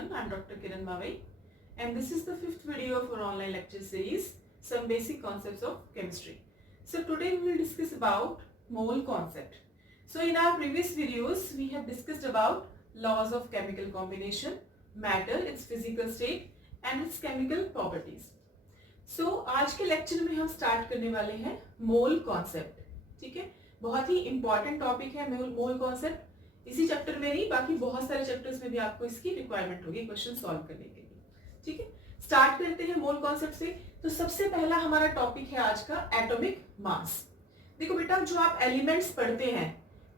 everyone, I'm Dr. Kiran Mavai and this is the fifth video of our online lecture series, Some Basic Concepts of Chemistry. So today we will discuss about mole concept. So in our previous videos, we have discussed about laws of chemical combination, matter, its physical state and its chemical properties. So आज के lecture में हम start करने वाले हैं mole concept. ठीक है, बहुत ही इंपॉर्टेंट टॉपिक है मोल कॉन्सेप्ट. इसी चैप्टर में नहीं, बाकी बहुत सारे चैप्टर्स में भी आपको इसकी रिक्वायरमेंट होगी क्वेश्चन सॉल्व करने के लिए. ठीक है, स्टार्ट करते हैं मोल कॉन्सेप्ट से. तो सबसे पहला हमारा टॉपिक है आज का एटॉमिक मास. देखो बेटा, जो आप एलिमेंट्स पढ़ते हैं,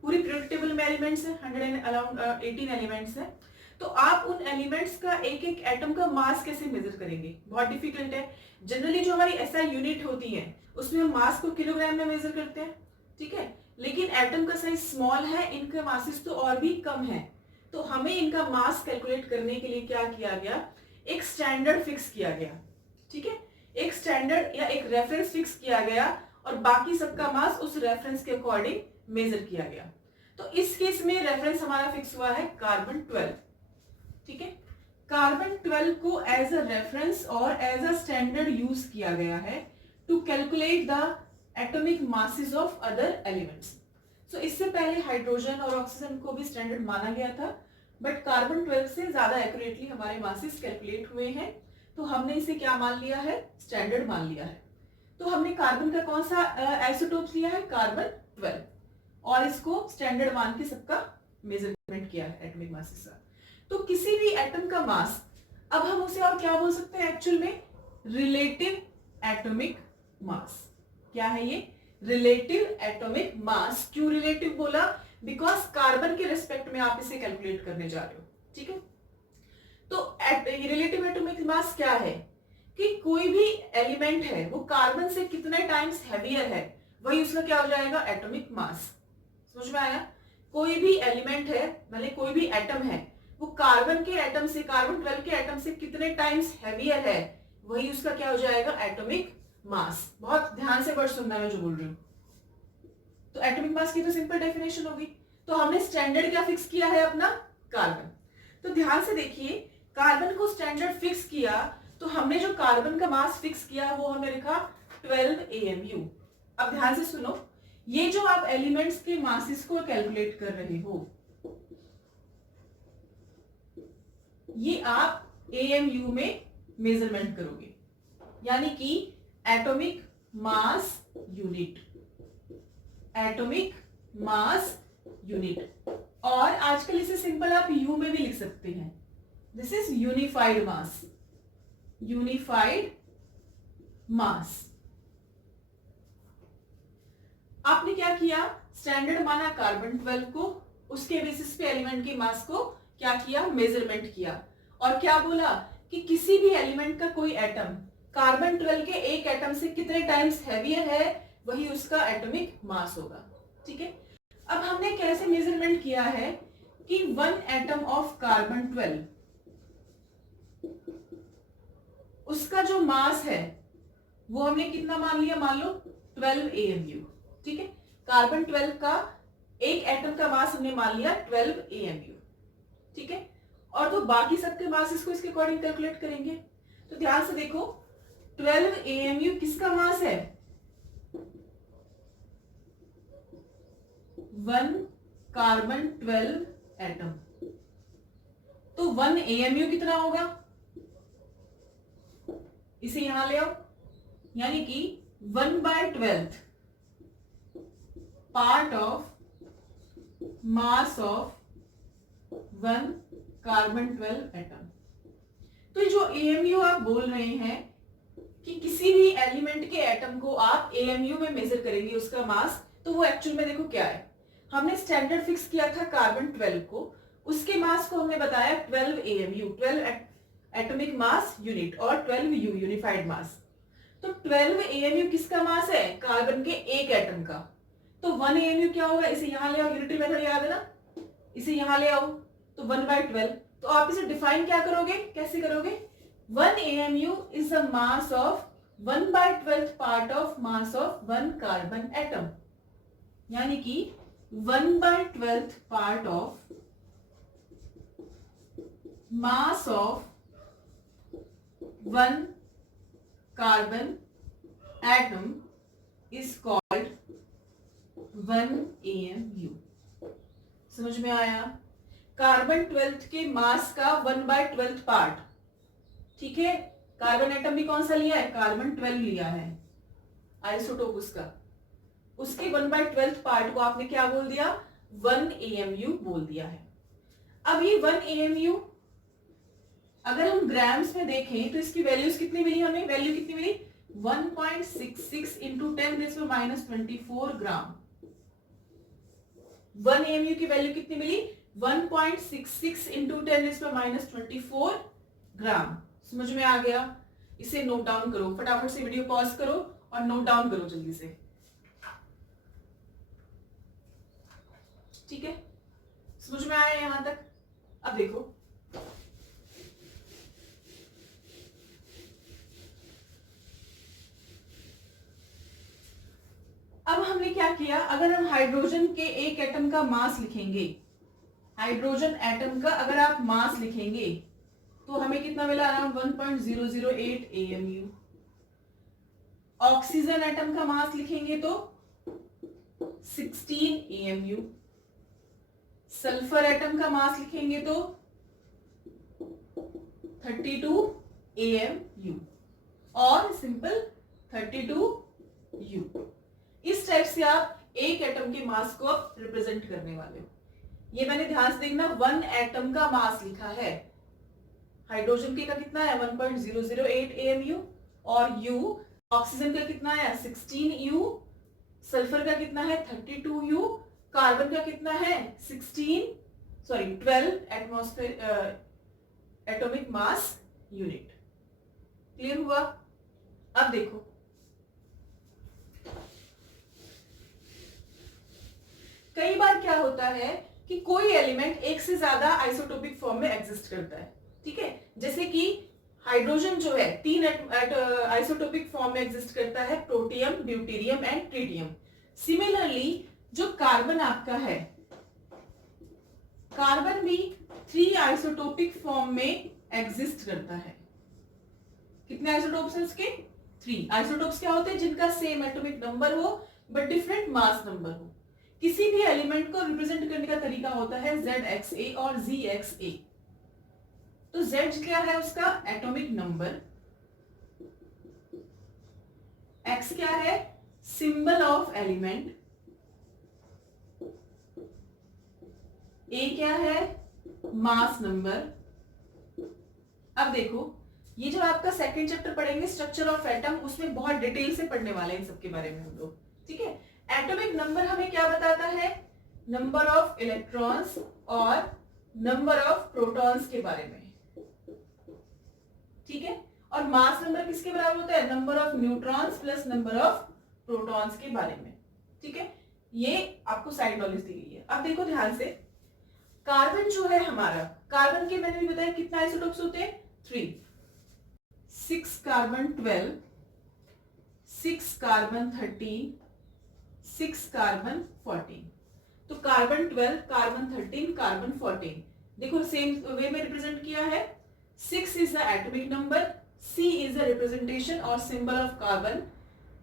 पूरी पीरियोडिक टेबल में एलिमेंट्स है, 118 एलिमेंट्स है. तो आप उन एलिमेंट्स का एक एक एटम का मास कैसे मेजर करेंगे? बहुत डिफिकल्ट है. जनरली जो हमारी एसआई यूनिट होती है उसमें हम मास को किलोग्राम में मेजर करते हैं. ठीक है, लेकिन एटम का साइज स्मॉल है, इनका मासेस तो और भी कम है. तो हमें इनका मास कैलकुलेट करने के लिए क्या किया गया? एक स्टैंडर्ड फिक्स किया गया. ठीक है, एक स्टैंडर्ड या एक रेफरेंस फिक्स किया गया और बाकी सबका मास उस रेफरेंस के अकॉर्डिंग मेजर किया गया. तो इस केस में रेफरेंस हमारा फिक्स हुआ है कार्बन 12. ठीक है, कार्बन 12 को एज अ रेफरेंस और एज अ स्टैंडर्ड यूज किया गया है to calculate the atomic masses of other elements. So इससे पहले हाइड्रोजन और ऑक्सीजन को भी स्टैंडर्ड माना गया था, बट कार्बन 12 से ज्यादा एक्यूरेटली हमारे मासेस कैलकुलेट हुए हैं. तो हमने इसे क्या मान लिया है? स्टैंडर्ड मान लिया है. तो हमने कार्बन का कौन सा आइसोटोप लिया है? कार्बन 12, और इसको स्टैंडर्ड मान के सबका मेजरमेंट किया है एटॉमिक मासेस का. तो किसी भी एटम का मास, अब हम उसे और क्या बोल सकते हैं एक्चुअल में? Relative atomic mass. क्या है ये? Relative atomic mass. क्यों रिलेटिव बोला? बिकॉज कार्बन के रिस्पेक्ट में आप इसे कैलकुलेट करने जा रहे हो. ठीक है, तो रिलेटिव एटॉमिक मास क्या है? कि कोई भी एलिमेंट है वो कार्बन से कितने टाइम्स हैवियर है, वही उसका क्या हो जाएगा? Atomic mass. समझ में आया? कोई भी एलिमेंट है, मतलब कोई भी एटम है, वो कार्बन के एटम से, कार्बन 12 के एटम से कितने टाइम्स हैवियर है, वही उसका क्या हो जाएगा? Atomic mass. बहुत ध्यान से वर्ड सुनना मैं जो बोल रही हूँ. तो एटॉमिक मास की तो सिंपल डेफिनेशन होगी. तो हमने स्टैंडर्ड क्या फिक्स किया है? अपना कार्बन. तो ध्यान से देखिए, कार्बन को स्टैंडर्ड फिक्स किया, तो हमने जो कार्बन का मास फिक्स किया वो हमने लिखा 12 AMU. अब ध्यान से सुनो, ये जो आप एलिमेंट्स के मासेस को कैलकुलेट कर रहे हो, ये आप AMU में मेजरमेंट करोगे, यानी कि atomic mass unit. Atomic mass unit. और आजकल इसे सिंपल आप यू में भी लिख सकते हैं. This is unified mass. Unified mass. आपने क्या किया? स्टैंडर्ड माना कार्बन 12 को, उसके बेसिस पे एलिमेंट के मास को क्या किया? मेजरमेंट किया. और क्या बोला कि किसी भी एलिमेंट का कोई एटम कार्बन 12 के एक एटम से कितने टाइम्स हैवियर है, वही उसका एटॉमिक मास होगा. ठीक है, अब हमने कैसे मेजरमेंट किया है कि 1 एटम ऑफ कार्बन 12, उसका जो मास है वो हमने कितना मान लिया? मान लो 12 AMU. ठीक है, कार्बन 12 का एक एटम का मास हमने मान लिया 12 AMU. ठीक है, और तो बाकी सबके मासेस को इसके अकॉर्डिंग कैलकुलेट करेंगे. तो ध्यान से देखो, 12 AMU किसका मास है? 1 कार्बन 12 एटम. तो 1 AMU कितना होगा? इसे यहां ले आओ, यानी कि 1/12 part of mass of 1 carbon 12 atom. तो जो AMU आप बोल रहे हैं कि किसी भी एलिमेंट के एटम को आप AMU में मेजर करेंगे उसका मास, तो वो एक्चुअल में देखो क्या है? हमने स्टैंडर्ड फिक्स किया था कार्बन 12 को, उसके मास को हमने बताया 12 AMU, 12 एटॉमिक मास यूनिट, और 12 U यूनिफाइड मास. तो 12 AMU किसका मास है? कार्बन के एक एटम का. तो 1 AMU क्या होगा? इसे यहां ले आओ, यूनिटरी मेथड याद है ना, इसे यहां ले आओ. तो 1/12. तो आप इसे डिफाइन क्या करोगे? कैसे करोगे? 1 AMU is the mass of 1/12 part of mass of 1 carbon atom. यानी कि 1/12 part of mass of one carbon atom is called 1 AMU. समझ में आया? कार्बन 12th के मास का 1/12 पार्ट, ठीक है। कार्बन एटम भी कौन सा लिया है? कार्बन 12 लिया है, आइसोटोप उसका, उसके 1/12 पार्ट को आपने क्या बोल दिया? 1 AMU बोल दिया है। अब ये 1 AMU अगर हम ग्राम्स में देखें तो इसकी वैल्यूज कितनी मिली हमें? वैल्यू कितनी मिली? 1.66 इंटू 10⁻24 ग्राम। 1 AMU की वैल्यू कितनी मिली? 1.66 इंटू 10⁻24 ग्राम। समझ में आ गया? इसे नोट डाउन करो, फटाफट से वीडियो पॉज करो और नोट डाउन करो जल्दी से, ठीक है। समझ में आया यहां तक? अब देखो, अब हमने क्या किया, अगर हम हाइड्रोजन के एक एटम का मास लिखेंगे, हाइड्रोजन एटम का अगर आप मास लिखेंगे तो हमें कितना मिला? Around 1.008 AMU। ऑक्सीजन एटम का मास लिखेंगे तो 16 AMU। सल्फर एटम का मास लिखेंगे तो 32 AMU और सिंपल 32U। इस टाइप से आप एक एटम के मास को आप रिप्रेजेंट करने वाले हो। ये मैंने ध्यान से देखना, 1 एटम का मास लिखा है, हाइड्रोजन के का कितना है? 1.008 AMU और U, ऑक्सीजन का कितना है? 16U, सल्फर का कितना है? 32U, कार्बन का कितना है? 12 atmosphere atomic mass unit. Clear हुआ? अब देखो, कई बार क्या होता है कि कोई एलिमेंट एक से ज्यादा आइसोटोपिक फॉर्म में एग्जिस्ट करता है, ठीक है। जैसे कि हाइड्रोजन जो है 3 आइसोटोपिक फॉर्म में एग्जिस्ट करता है, protium, deuterium and tritium. Similarly जो कार्बन आपका है, कार्बन भी 3 आइसोटोपिक फॉर्म में एग्जिस्ट करता है। कितने आइसोटोप्स हैं उसके? 3 आइसोटोप्स। क्या होते हैं? जिनका सेम एटॉमिक नंबर हो बट डिफरेंट मास नंबर हो। किसी भी एलिमेंट को रिप्रेजेंट करने का तरीका होता है ZXA और ZXA। तो Z क्या है? उसका एटॉमिक नंबर, X क्या है? सिंबल ऑफ एलिमेंट, A क्या है? Mass number. अब देखो, ये जो आपका सेकंड चैप्टर पढ़ेंगे स्ट्रक्चर ऑफ एटम, उसमें बहुत डिटेल से पढ़ने वाले हैं इन सबके बारे में हम लोग, ठीक है। एटॉमिक नंबर हमें क्या बताता है? नंबर ऑफ इलेक्ट्रॉन्स और नंबर ऑफ प्रोटॉन्स के बारे में, ठीक है। और मास नंबर किसके बराबर होता है? Number of neutrons plus number of protons के बारे में, ठीक है। ये आपको साइड नॉलेज दी गई है। अब देखो ध्यान से, कार्बन जो है हमारा, कार्बन के मैंने भी बताया कितना आइसोटोप्स होते हैं? 3। 6 कार्बन 12, 6 कार्बन 13, 6 कार्बन 14। तो कार्बन 12, कार्बन 13, कार्बन 14, देखो सेम वे में रिप्रेजेंट किया है। 6 is the atomic number, C is the representation or symbol of carbon,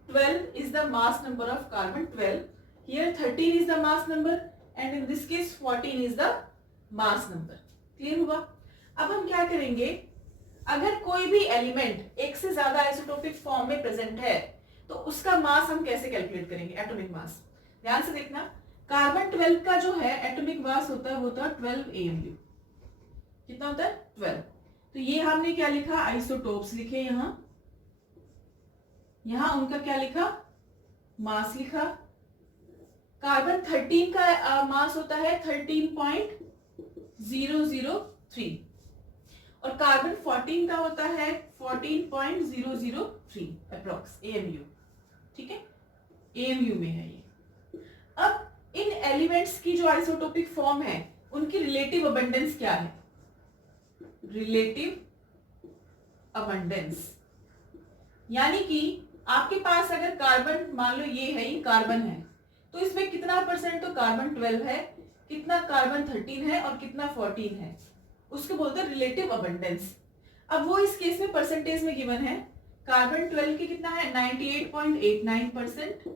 12 is the mass number of carbon 12, here 13 is the mass number and in this case 14 is the mass number। Clear हुआ? अब हम क्या करेंगे, अगर कोई भी element एक से ज्यादा आइसोटोपिक फॉर्म में प्रेजेंट है तो उसका मास हम कैसे कैलकुलेट करेंगे? Atomic mass. ध्यान से देखना, कार्बन 12 का जो है एटॉमिक मास होता है वो होता है 12 AMU। कितना होता है? 12। तो ये हमने क्या लिखा? आइसोटोप्स लिखे, यहां उनका क्या लिखा? मास लिखा। कार्बन 13 का मास होता है 13.003 और कार्बन 14 का होता है 14.003 अप्रॉक्स AMU, ठीक है। AMU में है ये। अब इन एलिमेंट्स की जो आइसोटोपिक फॉर्म है उनकी रिलेटिव अबंडेंस क्या है? रिलेटिव अबंडेंस, यानी कि आपके पास अगर कार्बन, मान लो ये है, ये कार्बन है, तो इसमें कितना परसेंट तो कार्बन 12 है, कितना कार्बन 13 है और कितना 14 है। उसको बोलते हैं रिलेटिव अबंडेंस। अब वो इस केस में परसेंटेज में गिवन है। कार्बन 12 की कितना है 98.89%,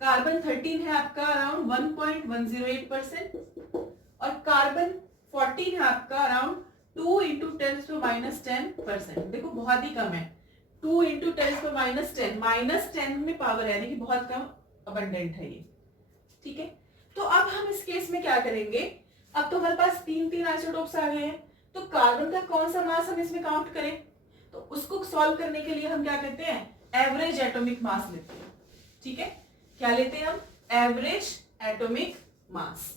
कार्बन 13 है आपका अराउंड 1.108% और कार्बन 14 है आपका अराउंड 2 इंटू 10⁻10%। देखो बहुत ही कम है, 2 इंटू 10⁻10, -10 में पावर है, यानी कि बहुत कम अबंडेंट है ये। ठीक है, तो अब हम इस केस में क्या करेंगे, अब तो हमारे पास तीन आइसोटोप्स आ गए हैं, तो कार्बन का कौन सा मास हम इसमें काउंट करें, तो उसको सॉल्व करने के लिए हम क्या करते हैं, एवरेज एटॉमिक मास लेते हैं। ठीक है, क्या लेते हैं हम, एवरेज एटॉमिक मास।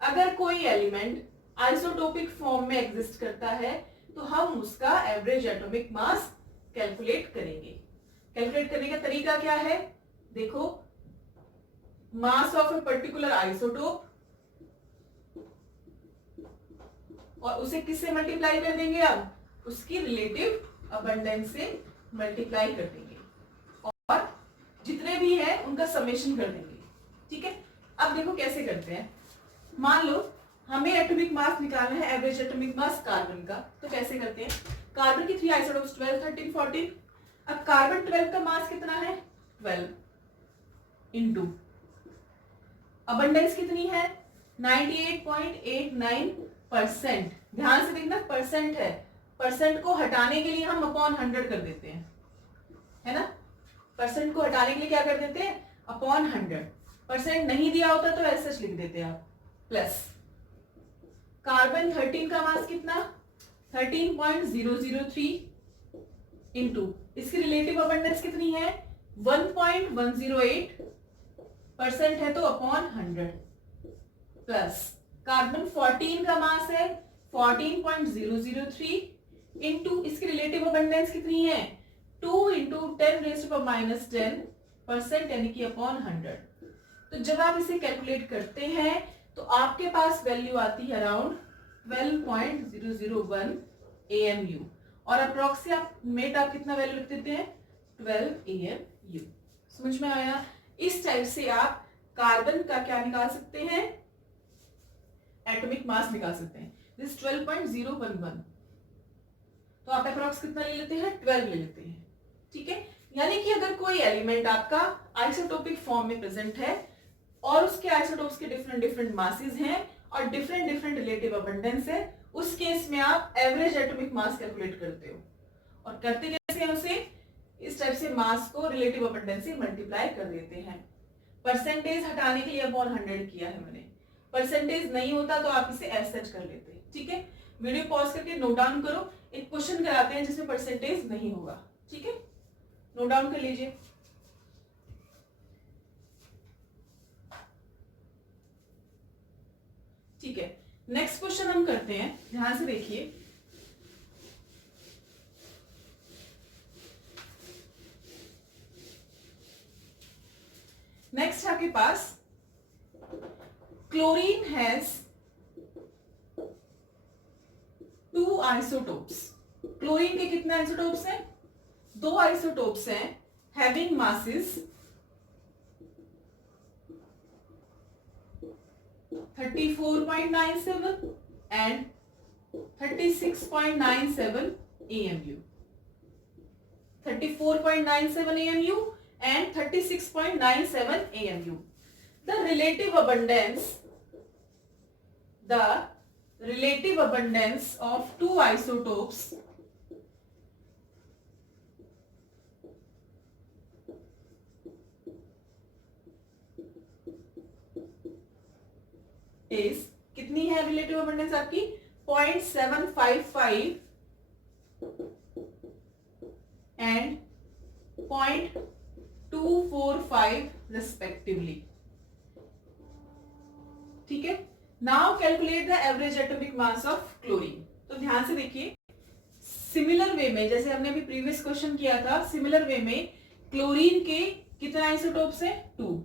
अगर कोई एलिमेंट आइसोटोपिक फॉर्म में एग्जिस्ट करता है तो हम उसका एवरेज एटॉमिक मास कैलकुलेट करेंगे। कैलकुलेट करने का तरीका क्या है, देखो, mass of a particular isotope और उसे किससे मल्टीप्लाई कर देंगे, अब उसकी रिलेटिव अबंडेंस से मल्टीप्लाई कर देंगे और जितने भी है उनका समेशन कर देंगे। ठीक है, अब देखो कैसे करते हैं। मान लो हमें एटॉमिक मास निकालना है, एवरेज एटॉमिक मास कार्बन का, तो कैसे करते हैं, कार्बन की 3 आइसोटोप्स 12, 13, 14। अब कार्बन 12 का मास कितना है 12 इंटू अबंडेंस कितनी है 98.89%। ध्यान से देखना, परसेंट है, परसेंट को हटाने के लिए हम अपॉन 100 कर देते हैं, है ना, परसेंट को हटाने के लिए क्या कर देते हैं, अपॉन 100। परसेंट नहीं दिया होता तो ऐसे लिख देते हैं आप, प्लस कार्बन 13 का मास कितना 13.003 इंटू इसकी रिलेटिव अबंडेंस कितनी है 1.108% है तो अपॉन 100 प्लस कार्बन 14 का मास है 14.003 इंटू इसकी रिलेटिव अबंडेंस कितनी है 2 इंटू 10⁻10% यानी कि अपॉन 100। तो जब आप इसे कैलकुलेट करते हैं तो आपके पास वैल्यू आती है अराउंड 12.001 AMU और अप्रोक्सीमेट आप कितना वैल्यू लिख देते हैं 12 AMU। समझ में आया, इस टाइप से आप कार्बन का क्या निकाल सकते हैं, एटॉमिक मास निकाल सकते हैं। दिस 12.011, तो आप अप्रोक्स कितना ले लेते हैं 12 ले लेते हैं। ठीक है, यानी कि अगर कोई एलिमेंट आपका आइसोटोपिक फॉर्म में प्रेजेंट है और उसके आइसोटोप्स के डिफरेंट मासेस हैं और डिफरेंट रिलेटिव अबंडेंस है, उस केस में आप एवरेज एटॉमिक मास कैलकुलेट करते हो और करते कैसे हैं उसे, इस टाइप से मास को रिलेटिव अबंडेंस से मल्टीप्लाई कर देते हैं। परसेंटेज हटाने के लिए अपॉन 100 किया है मैंने, परसेंटेज नहीं होता तो आप इसे एज सच कर लेते हैं। ठीक है, वीडियो पॉज करके नोट डाउन करो, एक क्वेश्चन कराते हैं जिसमें परसेंटेज नहीं होगा। ठीक है, नोट डाउन कर लीजिए। ठीक है, नेक्स्ट क्वेश्चन हम करते हैं, ध्यान से देखिए। नेक्स्ट आपके पास क्लोरीन हैज 2 आइसोटोप्स। क्लोरीन के कितने आइसोटोप्स हैं, 2 आइसोटोप्स हैं having masses 34.97 and 36.97 AMU, 34.97 AMU and 36.97 AMU. The relative abundance of 2 isotopes is कितनी है रिलेटिव अबंडेंस आपकी 0.755 and 0.245 respectively. ठीक है, now calculate the average atomic mass of chlorine. तो ध्यान से देखिए, सिमिलर वे में जैसे हमने अभी प्रीवियस क्वेश्चन किया था, सिमिलर वे में क्लोरीन के कितने आइसोटोप्स हैं 2,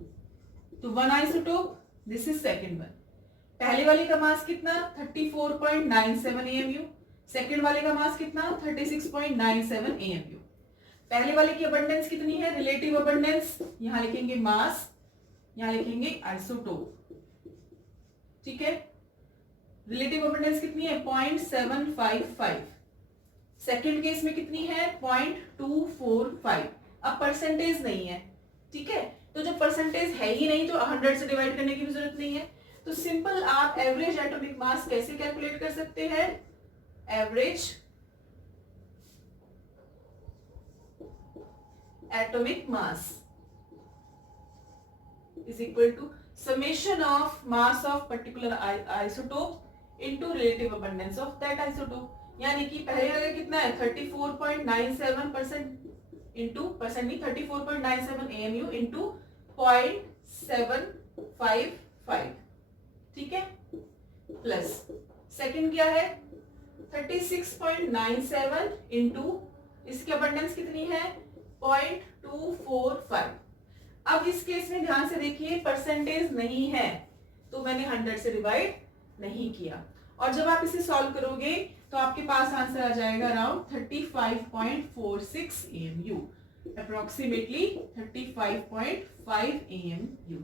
तो 1 isotope, this is second one. पहले वाले का मास कितना 34.97 AMU, सेकंड वाले का मास कितना 36.97 AMU। पहले वाले की अबंडेंस कितनी है, रिलेटिव अबंडेंस, यहां लिखेंगे मास, यहां लिखेंगे आइसोटोप। ठीक है, रिलेटिव अबंडेंस कितनी है 0.755। सेकंड केस में कितनी है 0.245। अब परसेंटेज नहीं है, ठीक है, तो जब परसेंटेज है ही नहीं तो 100 से डिवाइड करने की भी जरूरत नहीं है। तो सिंपल आप एवरेज एटॉमिक मास कैसे कैलकुलेट कर सकते हैं, average atomic mass is equal to summation of mass of particular isotope into relative abundance of that isotope। यानी कि पहले वाला कितना है 34.97% इंटू परसेंट नहीं 34.97 AMU इंटू 0.755, ठीक है, प्लस सेकंड क्या है 36.97 इंटू इसकी अबंडेंस कितनी है 0.245। अब इस केस में ध्यान से देखिए परसेंटेज नहीं है तो मैंने 100 से डिवाइड नहीं किया, और जब आप इसे सॉल्व करोगे तो आपके पास आंसर आ जाएगा around 35.46 AMU, approximately 35.5 AMU।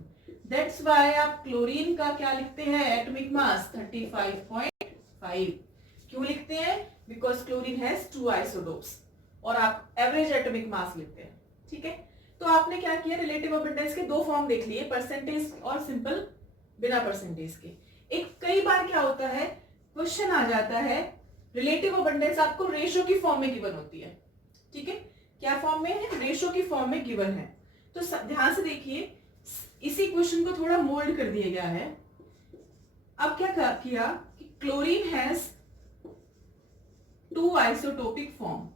That's why आप क्लोरीन का क्या लिखते हैं एटॉमिक मास 35.5। क्यों लिखते हैं, बिकॉज क्लोरीन हैज 2 आइसोटोप्स, और आप एवरेज एटॉमिक मास लिखते हैं, ठीक है। तो आपने क्या किया रिलेटिव अबंडेंस के दो फॉर्म देख लिए, परसेंटेज और सिंपल बिना परसेंटेज के। एक कई बार क्या होता है क्वेश्चन आ जाता है रिलेटिव अबंडेंस आपको रेशो की फॉर्म में गिवन होती है, ठीक है, क्या फॉर्म में है रेशो की फॉर्म में गिवन है। तो ध्यान से देखिए इसी क्वेश्चन को थोड़ा मोल्ड कर दिया गया है। अब क्या किया कि chlorine has 2 isotopic form,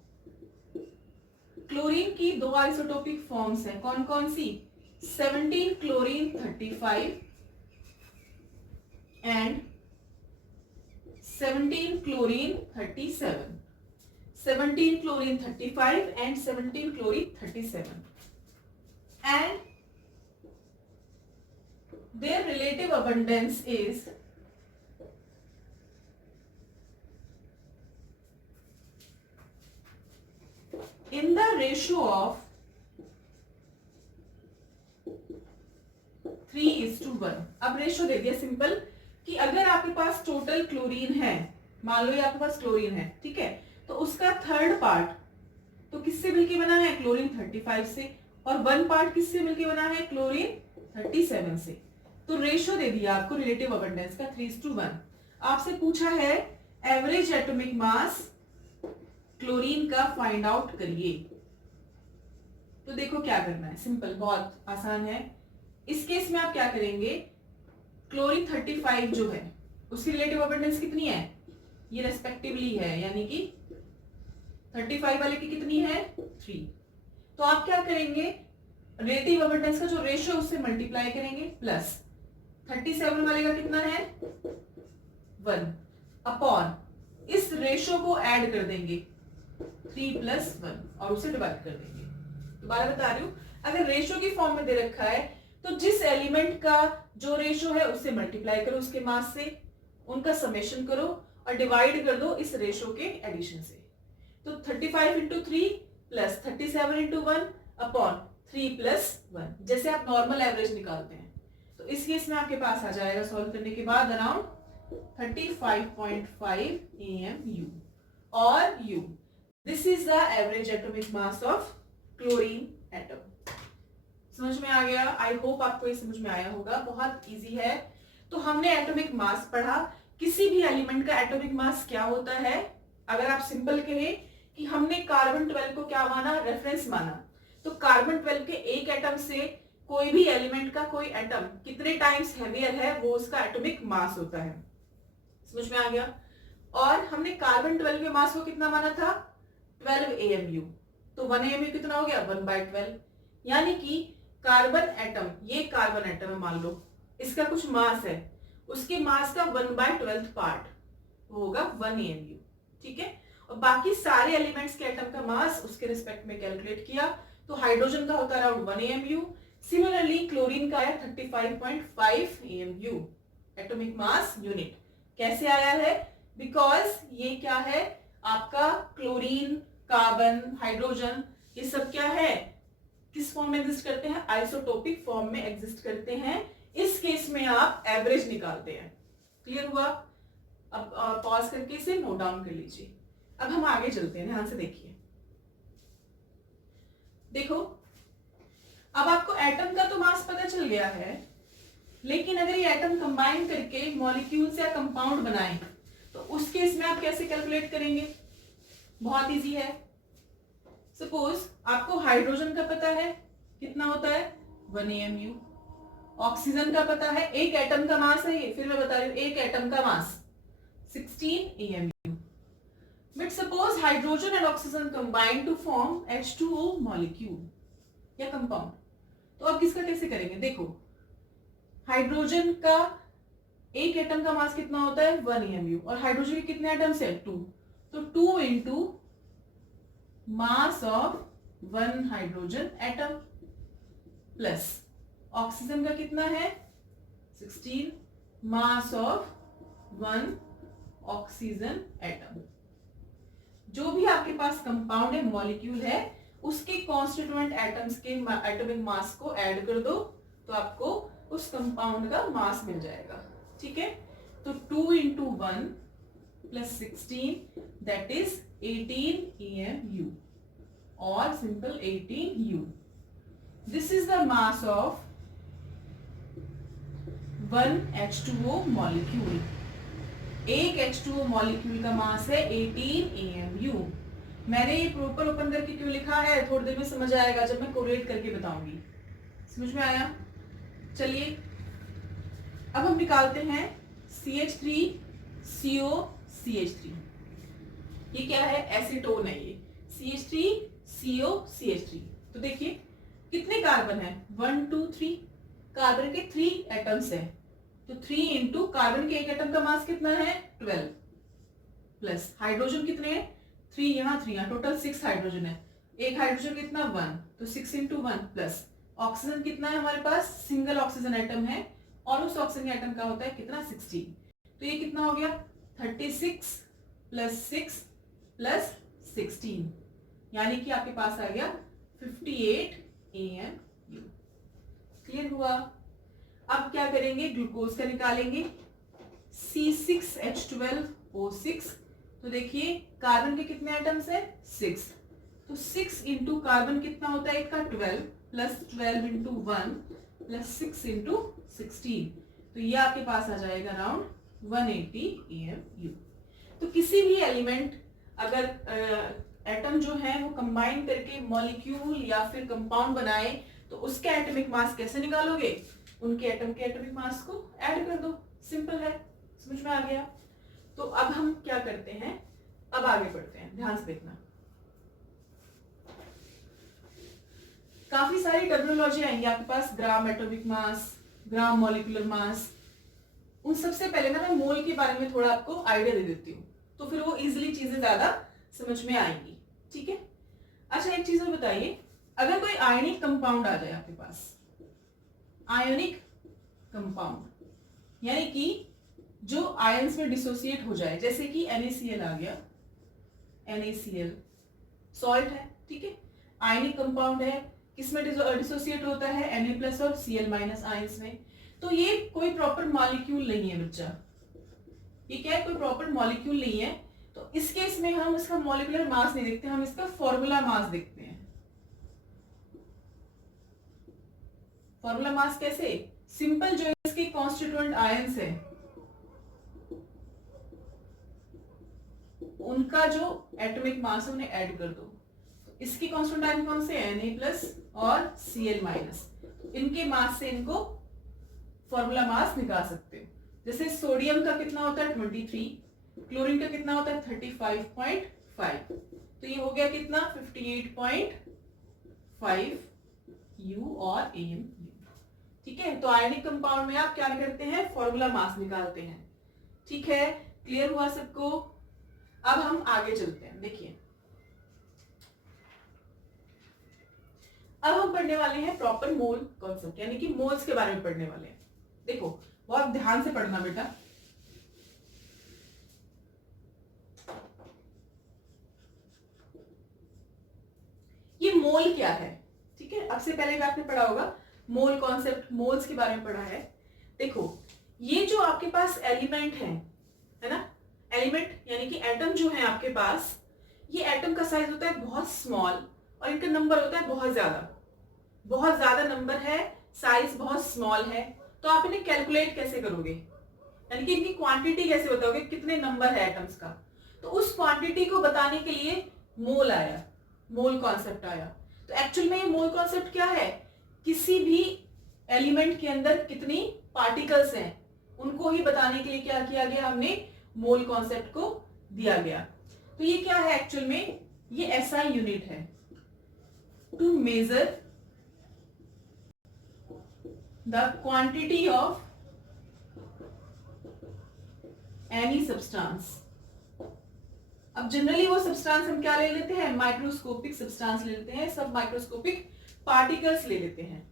chlorine की 2 आइसोटोपिक फॉर्म्स हैं, कौन कौन सी 17 chlorine 35 and 17 chlorine 37, 17 chlorine 35 and 17 chlorine 37, and their relative abundance is in the ratio of 3:1। अब रेशो दे दिया सिंपल कि अगर आपके पास टोटल क्लोरीन है, मान लो ये आपके पास क्लोरीन है, ठीक है, तो उसका थर्ड पार्ट तो किससे मिलके बना है क्लोरीन 35 से, और 1 पार्ट किससे मिलके बना है क्लोरीन 37 से। तो रेशो दे दिया आपको रिलेटिव अबंडेंस का 3:1। आपसे पूछा है एवरेज एटॉमिक मास क्लोरीन का फाइंड आउट करिए। तो देखो क्या करना है, सिंपल बहुत आसान है। इस केस में आप क्या करेंगे, क्लोरीन 35 जो है उसकी रिलेटिव अबंडेंस कितनी है, ये रेस्पेक्टिवली है, यानी कि 35 वाले की कितनी है 3। तो आप क्या करेंगे रिलेटिव अबंडेंस का जो रेशियो उससे मल्टीप्लाई करेंगे, प्लस 37 वाले का कितना है 1 अपॉन इस रेशियो को ऐड कर देंगे 3 + 1 और उसे डिवाइड कर देंगे। दोबारा बता रही हूं, अगर रेशियो की फॉर्म में दे रखा है तो जिस एलिमेंट का जो रेशियो है उससे मल्टीप्लाई करो उसके मास से, उनका समेशन करो और डिवाइड कर दो इस रेशियो के एडिशन से। तो 35 × 3 + 37 × 1 अपॉन 3 + 1, जैसे आप नॉर्मल एवरेज निकालते हैं। तो इस केस में आपके पास आ जाएगा सॉल्व करने के बाद अराउंड 35.5 AMU और U। This is the average atomic mass of chlorine atom. समझ में आ गया? आई होप आपको ये समझ में आया होगा, बहुत इजी है। तो हमने एटॉमिक मास पढ़ा, किसी भी एलिमेंट का एटॉमिक मास क्या होता है। अगर आप सिंपल कहें कि हमने कार्बन 12 को क्या माना, रेफरेंस माना, तो कार्बन 12 के एक एटम से कोई भी एलिमेंट का कोई एटम कितने टाइम्स हेवियर है वो उसका एटॉमिक मास होता है। समझ में आ गया? और हमने कार्बन 12 के मास को कितना माना था 12 AMU, तो 1 AMU कितना हो गया 1/12, यानी कि कार्बन एटम, ये कार्बन एटम है मान लो, इसका कुछ मास है, उसके मास का 1/12 पार्ट होगा 1 AMU, ठीक है। और बाकी सारे एलिमेंट्स के एटम का मास उसके रिस्पेक्ट में कैलकुलेट किया, तो हाइड्रोजन का होता है अराउंड 1 AMU, सिमिलरली क्लोरीन का है 35.5 AMU एटॉमिक मास यूनिट। कैसे आया है, बिकॉज ये क्या है आपका क्लोरीन, कार्बन, हाइड्रोजन, ये सब क्या है, किस फॉर्म में एग्जिस्ट करते हैं, आइसोटोपिक फॉर्म में एग्जिस्ट करते हैं। इस केस में आप एवरेज निकालते हैं। क्लियर हुआ? अब पॉज करके इसे नोट डाउन कर लीजिए। अब हम आगे चलते हैं, ध्यान से देखिए। देखो, अब आपको एटम का तो मास पता चल गया है, लेकिन अगर ये एटम कंबाइन करके मॉलिक्यूल्स या कंपाउंड बनाए तो उस केस में आप कैसे कैलकुलेट करेंगे? बहुत इजी है। सपोज आपको हाइड्रोजन का पता है, कितना होता है 1 AMU। ऑक्सीजन का पता है, एक एटम का मास है ये, फिर मैं बता रही हूं, एक एटम का mass 16 AMU। But suppose hydrogen and oxygen combine to form H2O molecule या कंपाउंड, तो अब किसका कैसे करेंगे? देखो, हाइड्रोजन का एक एटम का मास कितना होता है 1 AMU, और हाइड्रोजन के कितने एटम्स है 2, तो 2 into mass of 1 hydrogen atom plus oxygen का कितना है 16 मास ऑफ 1 ऑक्सीजन एटम। जो भी आपके पास कंपाउंड है, मॉलिक्यूल है, उसके कॉन्स्टिट्यूएंट एटम्स के एटॉमिक मास को ऐड कर दो तो आपको उस कंपाउंड का मास मिल जाएगा। ठीक है, तो 2 into 1 plus 16 that is 18 AMU और simple 18U। This is the mass of 1 H2O molecule. एक H2O मॉलिक्यूल का मास है 18 AMU। मैंने ये प्रॉपर ओपन करके क्यों लिखा है, थोड़ी देर में समझ आएगा जब मैं कोरिलेट करके बताऊंगी। समझ में आया? चलिए अब हम निकालते हैं CH3CO CH3। ये क्या है? एसीटोन है ये, CH3CO CH3। तो देखिए कितने कार्बन है 1 2 3, कार्बन के 3 एटम्स है, तो 3 इंटू कार्बन के एक एटम का मास कितना है 12 प्लस हाइड्रोजन कितने हैं 3 यहाँ 3 यहाँ, टोटल 6 हाइड्रोजन है। एक हाइड्रोजन कितना 1, तो 6 इंटू 1 प्लस ऑक्सीजन कितना है हमारे पास, सिंगल ऑक्सीजन एटम है और उस ऑक्सीजन एटम का होता है कितना 16, तो ये कितना हो गया 36 प्लस 6 प्लस 16, यानी कि आपके पास आ गया 58 AMU। क्लियर हुआ? अब क्या करेंगे, ग्लूकोज का निकालेंगे C6H12O6। तो देखिए कार्बन के कितने एटम्स है 6, तो 6 इंटू कार्बन कितना होता है इसका 12 प्लस 12 इंटू 1 प्लस 6 इंटू 16, तो ये आपके पास आ जाएगा अराउंड 180 AMU। तो किसी भी एलिमेंट अगर एटम जो है वो कंबाइन करके मॉलिक्यूल या फिर कंपाउंड बनाए तो उसके एटॉमिक मास कैसे निकालोगे? उनके एटम के एटॉमिक मास को ऐड कर दो, सिंपल है। समझ में आ गया? तो अब हम क्या करते हैं, अब आगे बढ़ते हैं, ध्यान से देखना। काफी सारी टर्मिनोलॉजी आएंगी आपके पास, gram atomic mass, gram molecular mass. उन सबसे पहले ना मैं मोल के बारे में थोड़ा आपको आइडिया दे देती हूँ, तो फिर वो इजिली चीजें ज्यादा समझ में आएंगी। ठीक है, अच्छा एक चीज और बताइए, अगर कोई आयनिक कंपाउंड आ जाए आपके पास, आयोनिक कंपाउंड यानी कि जो आयंस में डिसोसिएट हो जाए, जैसे कि NaCl आ गया, NaCl सॉल्ट है, ठीक है, आयनिक कंपाउंड है, किसमें डिसोसिएट होता है Na+ और Cl- आयंस में। तो ये कोई प्रॉपर मॉलिक्यूल नहीं है बच्चा, ये क्या है, कोई प्रॉपर मॉलिक्यूल नहीं है। तो इस केस में हम इसका मॉलिक्यूलर मास नहीं देखते, हम इसका फॉर्मूला मास देखते हैं। फॉर्मूला मास कैसे? सिंपल, जो इसके कॉन्स्टिट्यूएंट आयंस है उनका जो एटॉमिक मास है उन्हें ऐड कर दो। इसकी कॉन्स्टिट्यूएंट आयन कौन से? Na+ और Cl-। इनके मास से इनको फॉर्मूला मास निकाल सकते हो। जैसे सोडियम का कितना होता है 23, क्लोरीन का कितना होता है 35.5, तो ये हो गया कितना 58.5 U और AMU। ठीक है, तो आयनिक कंपाउंड में आप क्या करते हैं, फॉर्मूला मास निकालते हैं। ठीक है, क्लियर हुआ सबको? अब हम आगे चलते हैं। देखिए अब हम पढ़ने वाले हैं प्रॉपर मोल कॉन्सेप्ट, यानी कि मोल्स के बारे में पढ़ने वाले हैं। देखो बहुत ध्यान से पढ़ना बेटा। ये मोल क्या है? ठीक है, अब से पहले भी आपने पढ़ा होगा मोल कॉन्सेप्ट, मोल्स के बारे में पढ़ा है। देखो ये जो आपके पास एलिमेंट है ना, एलिमेंट यानी कि एटम जो है आपके पास, ये एटम का साइज होता है बहुत स्मॉल और इनका नंबर होता है बहुत ज्यादा नंबर है, साइज बहुत स्मॉल है। तो आप इन्हें कैलकुलेट कैसे करोगे, यानी कि इनकी क्वांटिटी कैसे बताओगे, कितने नंबर है एटम्स का। तो उस क्वांटिटी को बताने के लिए मोल आया, मोल कॉन्सेप्ट आया। तो एक्चुअल में ये मोल कॉन्सेप्ट क्या है, किसी भी एलिमेंट के अंदर कितनी पार्टिकल्स हैं उनको ही बताने के लिए क्या किया गया, हमने मोल कॉन्सेप्ट को दिया गया। तो ये क्या है एक्चुअल में, ये एसआई यूनिट है, to measure the quantity of any substance. अब जनरली वो सब्सटेंस हम क्या ले लेते हैं, माइक्रोस्कोपिक सब्सटेंस ले लेते हैं, सब माइक्रोस्कोपिक पार्टिकल्स ले लेते हैं,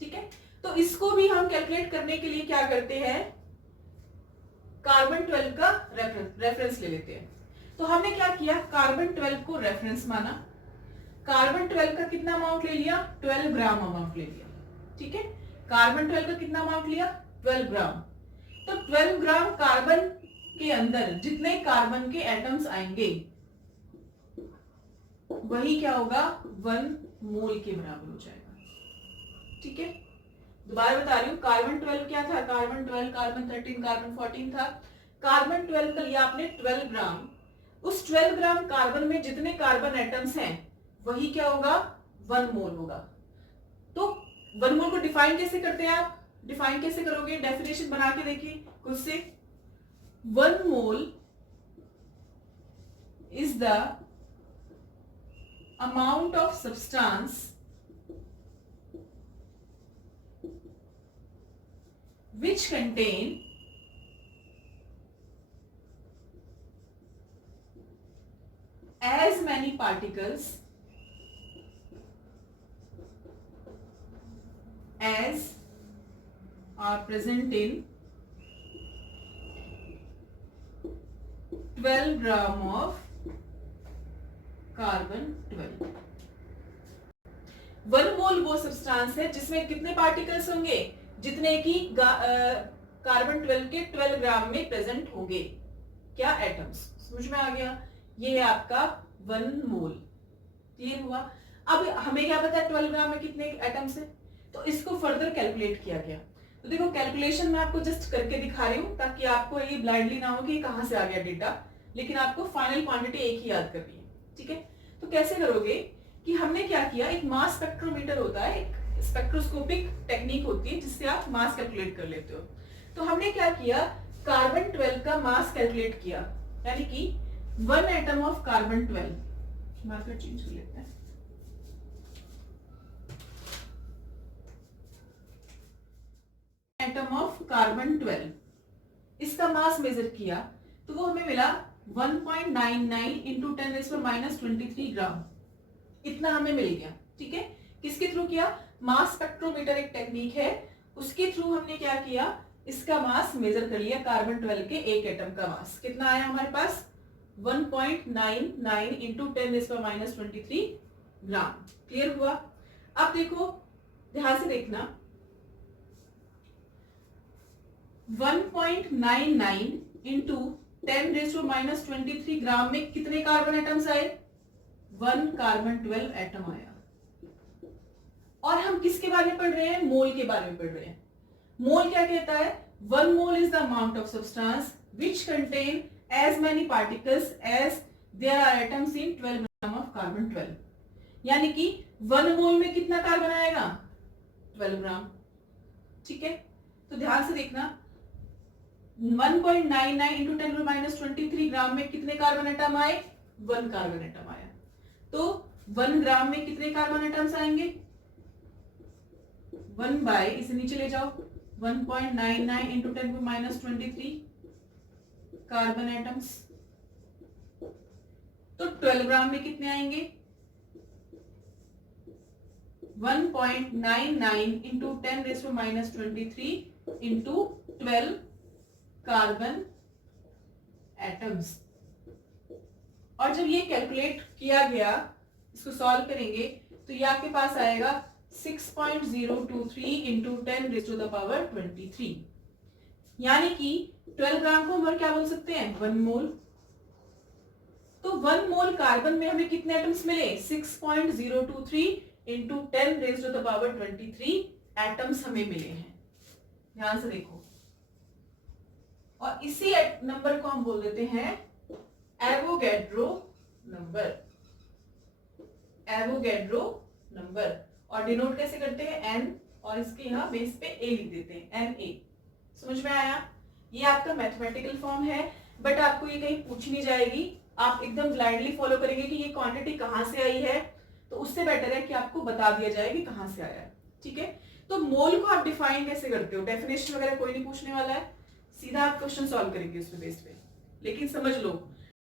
ठीक है। तो इसको भी हम कैलकुलेट करने के लिए क्या करते हैं, कार्बन 12 का रेफरेंस ले लेते हैं। तो हमने क्या किया, कार्बन 12 को रेफरेंस माना, कार्बन 12 का कितना अमाउंट ले लिया, 12 ग्राम अमाउंट ले लिया, ठीक है। कार्बन 12 का कितना अमाउंट लिया, 12 ग्राम। तो 12 ग्राम कार्बन के अंदर जितने कार्बन के एटम्स आएंगे वही क्या होगा, 1 मोल के बराबर हो जाएगा, ठीक है। दोबारा बता रही हूँ, कार्बन 12 क्या था, कार्बन 12, कार्बन 13, कार्बन 14 था। कार्बन 12 का लिया आपने 12 ग्राम, उस 12 ग्राम कार्बन में जितने कार्बन एटम्स हैं वही क्या होगा, 1 मोल होगा। तो 1 मोल को डिफाइन कैसे करते हैं आप, डिफाइन कैसे करोगे, डेफिनेशन बना के देखिए खुद से। 1 mole is the amount of substance which contain as many particles as are present in 12 gram of carbon 12। 1 मोल वो सब्सटेंस है जिसमें कितने पार्टिकल्स होंगे, जितने की कार्बन 12 के 12 ग्राम में प्रेजेंट होंगे, क्या एटम्स, समझ में आ गया। ये है आपका 1 मोल, क्लियर हुआ। अब हमें क्या पता है 12 ग्राम में कितने एटम्स है, तो इसको फर्दर कैलकुलेट किया गया। तो देखो कैलकुलेशन मैं आपको जस्ट करके दिखा रही हूँ ताकि आपको ये ब्लाइंडली ना हो कि कहां से आ गया डेटा, लेकिन आपको फाइनल क्वांटिटी एक ही याद करनी है, ठीक है। तो कैसे करोगे कि हमने क्या किया, एक मास स्पेक्ट्रोमीटर होता है, एक स्पेक्ट्रोस्कोपिक टेक्निक होती है जिससे आप मास कैलकुलेट कर लेते हो। तो हमने क्या किया, कार्बन 12 का मास कैलकुलेट किया, यानी कि 1 atom of carbon 12, marker change कर लेते हैं, एटम ऑफ कार्बन 12, इसका मास मेजर किया तो वो हमें मिला 1.99 इंटू 10⁻⁻23 ग्राम, इतना हमें मिल गया, ठीक है। किसके थ्रू किया, मास स्पेक्ट्रोमीटर एक टेक्निक है, उसके थ्रू हमने क्या किया, इसका मास मेजर कर लिया, कार्बन 12 के एक एटम का मास कितना आया हमारे पास, 1.99 इंटू 10⁻⁻23 ग्राम, क्लियर हुआ। अब देखो ध्यान से देखना, 1.99 इंटू 10⁻⁻23 ग्राम में कितने कार्बन एटम्स आए, 1 कार्बन 12 एटम आया। और हम किसके बारे में पढ़ रहे हैं, मोल के बारे में पढ़ रहे हैं। मोल क्या कहता है, 1 mole is the amount of substance which contain as many particles as there are atoms in 12 gram of carbon 12, यानी कि 1 मोल में कितना कार्बन आएगा, 12 ग्राम, ठीक है। तो ध्यान से देखना, 1.99 इंटू 10⁻⁻23 ग्राम में कितने कार्बन एटम आए, 1 कार्बन एटम आया। तो 1 ग्राम में कितने कार्बन एटम्स आएंगे, 1 बाय, इसे नीचे ले जाओ, 1.99 इंटू 10⁻⁻23 कार्बन एटम्स, तो 12 ग्राम में कितने आएंगे, 1.99 इंटू 10⁻⁻23 इंटू 12 कार्बन एटम्स। और जब ये कैलकुलेट किया गया, इसको सॉल्व करेंगे तो ये आपके पास आएगा 6.023 इंटू 10⁻⁻23, यानी कि 12 ग्राम को हम और क्या बोल सकते हैं, 1 मोल, तो 1 मोल कार्बन में हमें कितने एटम्स मिले? 6.023 into 10 raise to the power 23 atoms हमें मिले हैं। ध्यान से देखो, और इसी नंबर को हम बोल देते हैं एवोगैड्रो नंबर। एवोगैड्रो नंबर, और डिनोट कैसे करते हैं? एन, और इसके यहाँ बेस पे ए लिख देते हैं, एन ए। समझ में आया? ये आपका मैथमेटिकल फॉर्म है, बट आपको ये कहीं पूछ नहीं जाएगी। आप एकदम ब्लाइंडली फॉलो करेंगे कि ये क्वांटिटी कहाँ से आई है, तो उससे बेटर है कि आपको बता दिया जाए कि कहाँ से आया है। ठीक है, तो मोल को आप डिफाइन कैसे करते हो? डेफिनेशन वगैरह कोई नहीं पूछने वाला है, सीधा आप क्वेश्चन सॉल्व करेंगे उसके बेस पे। लेकिन समझ लो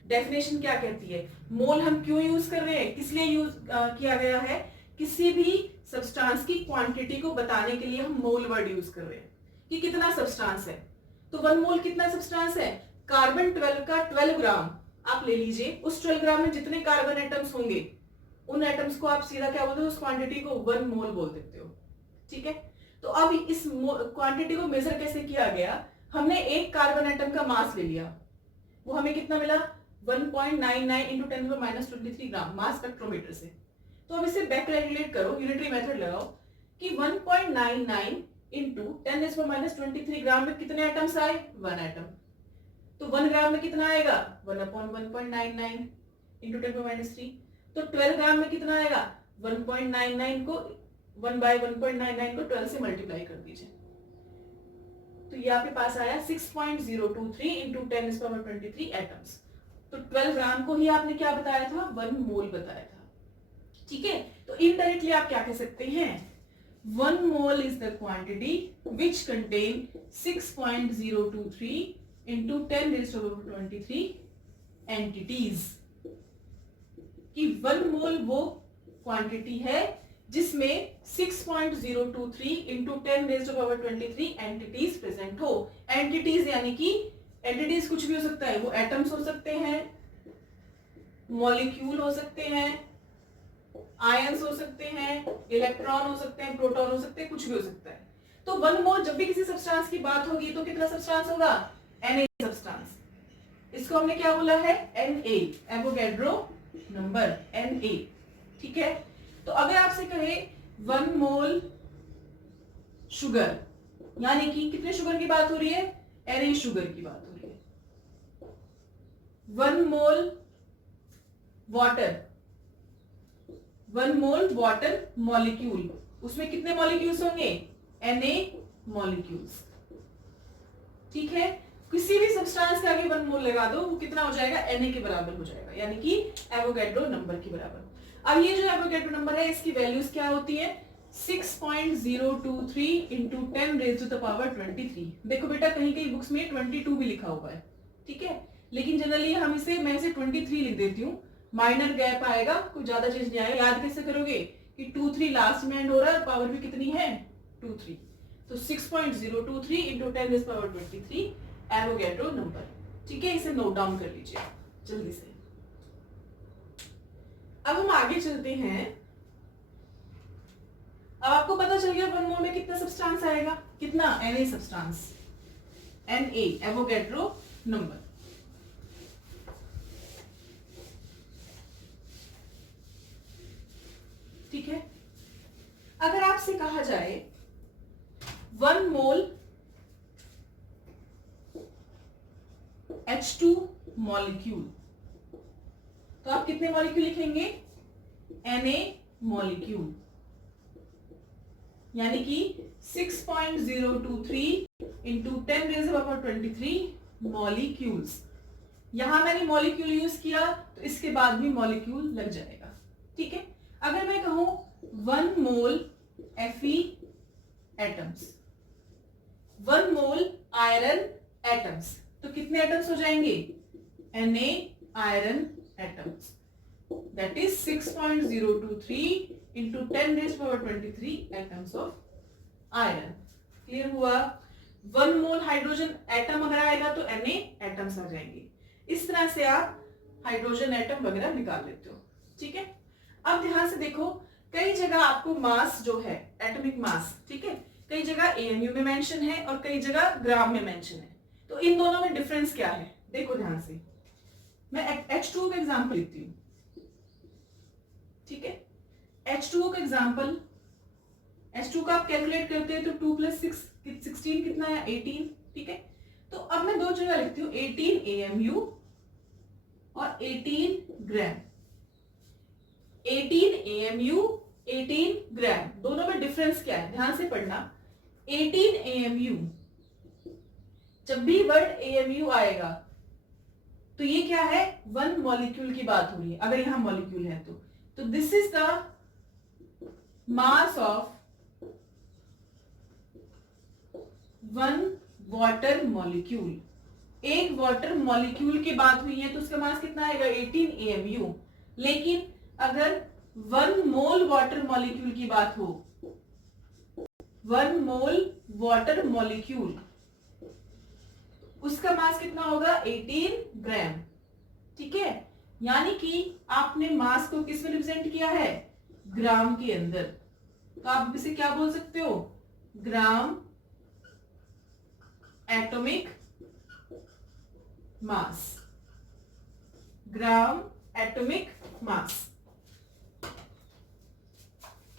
डेफिनेशन क्या कहती है, मोल हम क्यों यूज कर रहे हैं, किस लिए यूज किया गया है? किसी भी सब्सटेंस की क्वांटिटी को बताने के लिए हम मोल वर्ड यूज कर रहे हैं कि कितना सब्सटेंस है। तो 1 मोल कितना सब्सटेंस है? कार्बन 12 का 12 ग्राम आप ले लीजिए, उस 12 ग्राम में जितने कार्बन एटम्स होंगे उन एटम्स को आप सीधा क्या बोलते हो? उस क्वांटिटी को 1 मोल बोल देते हो। ठीक है, तो अब इस क्वांटिटी को मेजर कैसे किया गया? हमने एक कार्बन एटम का मास ले लिया, वो हमें कितना मिला? 1.99 इंटू 10⁻23 ग्राम मास स्पेक्ट्रोमीटर से। तो अब इसे बैक कैलकुलेट करो, यूनिटरी मेथड लगाओ कि 1.99 इंटू 10⁻23 ग्राम में कितने एटम्स आए? 1 एटम। तो 1 ग्राम में कितना आएगा? 1/1.99 इंटू 10⁻³ तो 12 ग्राम में कितना आएगा? 1.99 को 1/1.99 को 12 से मल्टीप्लाई कर दीजिए, तो ये आपके पास आया 6.023 इंटू 10⁻23 एटम्स। तो 12 ग्राम को ही आपने क्या बताया था? 1 मोल बताया था। ठीक है, तो इनडायरेक्टली आप क्या कह सकते हैं? 1 mole is the quantity which contain 6.023 into 10⁻23 entities. कि 1 मोल वो क्वांटिटी है जिसमें 6.023 इंटू 10⁻23 एंटिटीज प्रेजेंट हो। एंटिटीज यानी कि एंटिटीज कुछ भी हो सकता है, वो एटम्स हो सकते हैं, मॉलिक्यूल हो सकते हैं, आयंस हो सकते हैं, इलेक्ट्रॉन हो सकते हैं, प्रोटॉन हो सकते हैं, कुछ भी हो सकता है। तो 1 मोल जब भी किसी सब्सटेंस की बात होगी तो कितना सब्सटेंस होगा? Na substance. इसको हमने क्या बोला है? Na, Avogadro number, Na। ठीक है, तो अगर आपसे कहे 1 मोल शुगर, यानी कि कितने शुगर की बात हो रही है? Na शुगर की बात हो रही है। 1 मोल वाटर, 1 मोल वाटर मॉलिक्यूल, उसमें कितने मॉलिक्यूल्स होंगे? Na molecules. ठीक है, किसी भी सब्सटेंस के आगे 1 मोल लगा दो, वो कितना हो जाएगा? Na के बराबर हो जाएगा, यानी कि एवोगैड्रो नंबर के बराबर। अब ये जो एवोगैड्रो नंबर है इसकी वैल्यूज क्या होती है? 6.023 इंटू 10⁻23। देखो बेटा, कहीं कहीं बुक्स में 22 भी लिखा हुआ है। ठीक है, लेकिन जनरली मैं इसे 23 लिख देती हूँ, माइनर गैप आएगा, कोई ज्यादा चीज नहीं आएगा। याद कैसे करोगे कि 2 3 लास्ट में एंड हो रहा है, पावर भी कितनी है? 2 3। तो 6.023 इंटू 10⁻23 एवोगैड्रो नंबर। ठीक है, इसे नोट डाउन कर लीजिए जल्दी से। अब हम आगे चलते हैं। अब आपको पता चल गया 1 मोल में कितना सब्सटेंस आएगा? कितना? Na substance, Na Avogadro number. ठीक है, अगर आपसे कहा जाए 1 मोल H2 मॉलिक्यूल, तो आप कितने मॉलिक्यूल लिखेंगे? Na मॉलिक्यूल, यानी कि 6.023 इंटू 10⁻23 मॉलिक्यूल्स। यहां मैंने मॉलिक्यूल यूज किया तो इसके बाद भी मॉलिक्यूल लग जाएगा। ठीक है, अगर मैं कहूं 1 मोल Fe एटम्स, 1 मोल आयरन एटम्स, तो कितने एटम्स हो जाएंगे? Na iron atoms, that is 6.023 into 10⁻23 atoms of iron। Clear हुआ? 1 मोल हाइड्रोजन एटम अगर आएगा तो Na एटम्स आ जाएंगे। इस तरह से आप हाइड्रोजन एटम वगैरह निकाल लेते हो। ठीक है, अब ध्यान से देखो, कई जगह आपको मास जो है, एटॉमिक मास, ठीक है, कई जगह AMU में मेंशन है और कई जगह ग्राम में मेंशन है। तो इन दोनों में डिफरेंस क्या है? देखो ध्यान से, मैं H2O का एग्जाम्पल लिखती हूँ, ठीक है। H2O का एग्जाम्पल, H2 का आप कैलकुलेट करते हैं तो 2 + 6 16 कितना है 18, ठीक है। तो अब मैं दो जगह लिखती हूँ 18 AMU और 18 ग्राम। 18 AMU 18 ग्राम, दोनों में डिफरेंस क्या है ध्यान से पढ़ना। 18 AMU, जब भी वर्ड AMU आएगा तो ये क्या है, वन मॉलिक्यूल की बात हो रही है, अगर यहां मॉलिक्यूल है तो this is the mass of one water molecule. एक वाटर मॉलिक्यूल की बात हुई है तो उसका मास कितना आएगा 18 AMU। लेकिन अगर 1 मोल वाटर मॉलिक्यूल की बात हो, 1 मोल वाटर मॉलिक्यूल, उसका मास कितना होगा 18 ग्राम, ठीक है। यानी कि आपने मास को किस में रिप्रेजेंट किया है, ग्राम के अंदर, तो आप इसे क्या बोल सकते हो, gram atomic mass, gram atomic mass.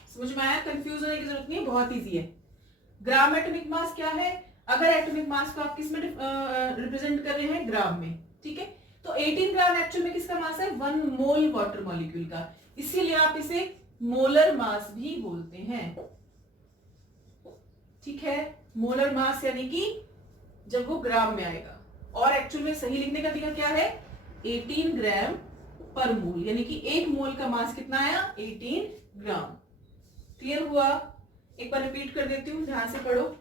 समझ में आया, कंफ्यूज होने की जरूरत नहीं है, बहुत इजी है। ग्राम एटॉमिक मास क्या है, अगर एटॉमिक मास को आप किस में रिप्रेजेंट कर रहे हैं, ग्राम में, ठीक है। तो 18 ग्राम एक्चुअल में किसका मास है, 1 मोल वाटर मॉलिक्यूल का, इसीलिए आप इसे मोलर मास भी बोलते हैं, ठीक है। मोलर मास यानी कि जब वो ग्राम में आएगा, और एक्चुअल में सही लिखने का तरीका क्या है, 18 ग्राम पर मोल, यानी कि एक मोल का मास कितना आया 18 ग्राम। क्लियर हुआ, एक बार रिपीट कर देती हूं, ध्यान से पढ़ो।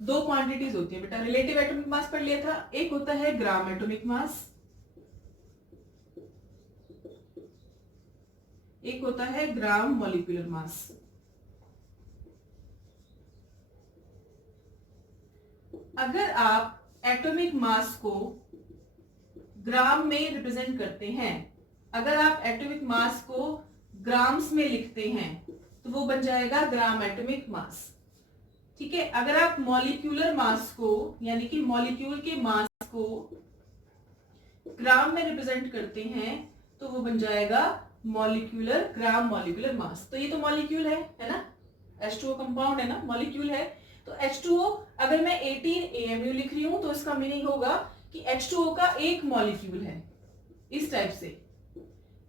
दो क्वांटिटीज होती है बेटा, रिलेटिव एटॉमिक मास पढ़ लिया था, एक होता है ग्राम एटॉमिक मास, एक होता है ग्राम मॉलिक्यूलर मास। अगर आप एटॉमिक मास को ग्राम में रिप्रेजेंट करते हैं, अगर आप एटॉमिक मास को ग्राम्स में लिखते हैं तो वो बन जाएगा ग्राम एटॉमिक मास, ठीक है। अगर आप मॉलिक्यूलर मास को, यानी कि मॉलिक्यूल के मास को ग्राम में रिप्रेजेंट करते हैं तो वो बन जाएगा मॉलिक्यूलर, ग्राम मॉलिक्यूलर मास। तो ये तो मॉलिक्यूल है ना, H2O कंपाउंड है ना, मॉलिक्यूल है। तो H2O अगर मैं 18 AMU लिख रही हूं तो इसका मीनिंग होगा कि H2O का एक मॉलिक्यूल है, इस टाइप से,